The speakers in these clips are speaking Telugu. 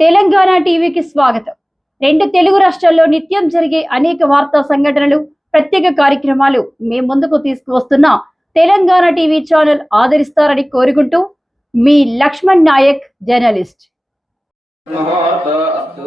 తెలంగాణ టీవీకి స్వాగతం. రెండు తెలుగు రాష్ట్రాల్లో నిత్యం జరిగే అనేక వార్తా సంఘటనలు ప్రత్యేక కార్యక్రమాలు మీ ముందుకు తీసుకువస్తున్న తెలంగాణ టీవీ ఛానల్ ఆదరిస్తారని కోరుకుంటూ మీ లక్ష్మణ్ నాయక్ జర్నలిస్ట్. ముహూర్త అస్తు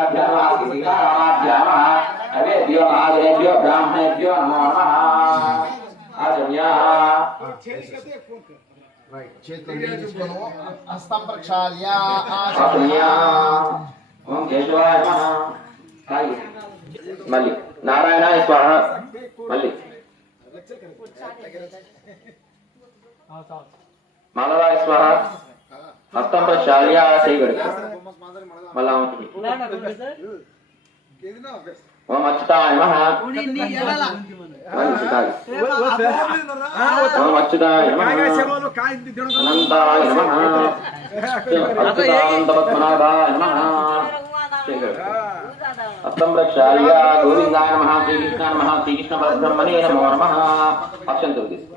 అర్ధదేశాభ్య నమః శ్రీకారాభ్య నమః హవేభ్యో మహాదేవ్యో బ్రాహ్మణేభ్యో నమో నమః ఆచర్య చేతులు నీళ్ళు తీసుకొని హస్తం ప్రక్షాళ్య ఆచర్య ఓం కేశవాయ నమః సాయి. మళ్ళీ నారాయణాయ స్వాహ మళ్ళీ ఓం అచ్యుతాయ నమః. ఓం అచ్యుతాయ నమః. అనంతాయ నమః. అచ్యుతానంతపద్మనాభాయ నమః చేయగడు హస్తం ప్రక్షాళ్య గోవిందాయ నమః. నమః. శ్రీకృష్ణ పరబ్రహ్మణే నమో. నమః అక్షంతులు తీసుకో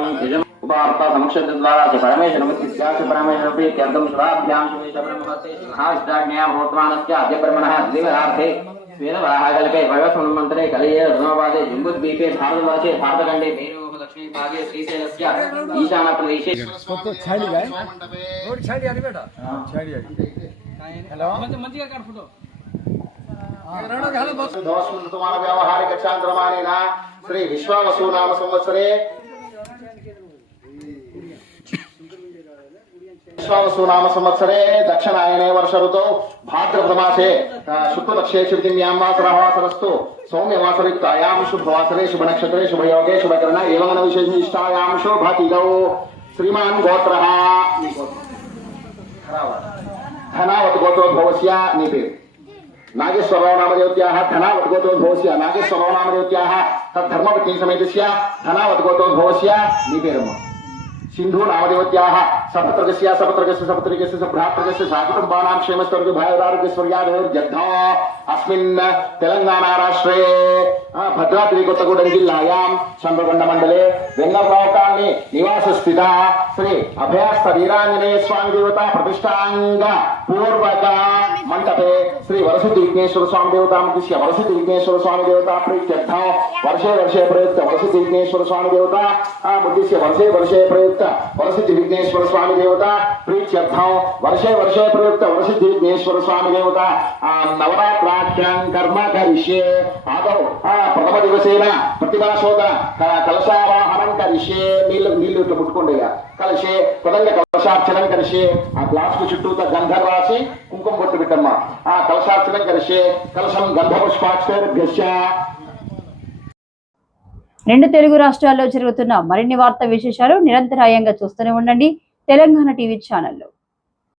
उपाप्त संक्षिप्तद्वारा च परमेश्वरमति स्यात् परमेश्वरमपि इत्यर्थं शिवाभ्यां शिवेशब्रह्मवत्ते शिवहाष्टाज्ञया भूतमानस्य अद्यब्रह्मणः द्विवरार्थे स्वेनवराहकल्पे वयोसन्मन्त्रे कलये रत्नोपादे जुम्बुद्वीपे भारतवर्षे भारतखण्डे हाँ। श्री विश्वावसु नाम संवत्सरे నామ సంవత్సరే దక్షిణాయనే వర్ష ఋతౌ భాద్రపదమాసే శుక్లపక్షే శివతిమ్యాం వాసరः వాసరస్తు సౌమ్యవాసరిక్తాయాం శుభవాసరే శుభనక్షత్రే శుభయోగే శుభకరణ ఏవన విశేషిష్టాయాం శోభాతిదౌ శ్రీమాన్ గోత్ర ధనావత్ గోత్రోద్భవస్య నీ పేరు నాగేశ్వరరావు నామదేవత్యాः ధనావత్ గోత్రోద్భవస్య నాగేశ్వరరావు నామదేవత్యాः తద్ధర్మపత్ని సమేతస్య ధనావత్ గోత్రోద్భవస్య నీ పేరమ్మ సింధు నామదేవత్యాः సపత్రకస్య సపత్రకస్య సపత్రికస్య సభ్రాత్రకస్య సాకుటుంబానాం క్షేమస్వర్గ భారదారోగ్యస్వర్యాదోర్జద్ధ అస్మిన్ తెలంగాణ రాష్ట్రే ఆ, భద్రాద్రి కొత్తగూడెం జిల్లాయాం చంద్రకొండ మండలే వెంగళరావు కాలనీ నివాస స్థిత శ్రీ అభయాస్త వీరాంజనేయ స్వామి దేవత ప్రతిష్టాంగ పూర్వక మంటపే శ్రీ వరసిద్ధి విఘ్నేశ్వర స్వామి దేవతాముద్దిశ్య వరసిద్ధి విఘ్నేశ్వర స్వామి దేవత ప్రీత్యర్థం. వర్షే వర్షే ప్రయుక్త వరసిద్ధి విఘ్నేశ్వర స్వామి దేవత. ఆ ముద్దిశ్య వర్షే వర్షే ప్రయుక్త వరసిద్ధి విఘ్నేశ్వర స్వామి దేవత ప్రీత్యర్థం. వర్షే వర్షే ప్రయుక్త వరసిద్ధి విఘ్నేశ్వర స్వామి దేవత. ఆ నవరాత్రాఖ్యం కర్మ కరిష్యే. ఆదౌ. ఆ ప్రథమ దివసేన ప్రతిభాశోధన కలశావాహనం కరిష్యే. నీళ్ళు నీళ్ళు ఇట్లా ముట్టుకోండి ఇక. కలశే పదంగ కలశార్చనం కరిషే ఆ గ్లాస్కు చుట్టూత గంధం రాసి కుంకుమ బొట్టు పెట్టమ్మా ఆ కలశార్చనం కలిసే కలశం గంధ రెండు తెలుగు రాష్ట్రాల్లో జరుగుతున్న మరిన్ని వార్తా విశేషాలు నిరంతరాయంగా చూస్తూనే ఉండండి. తెలంగాణ టీవీ ఛానల్లో.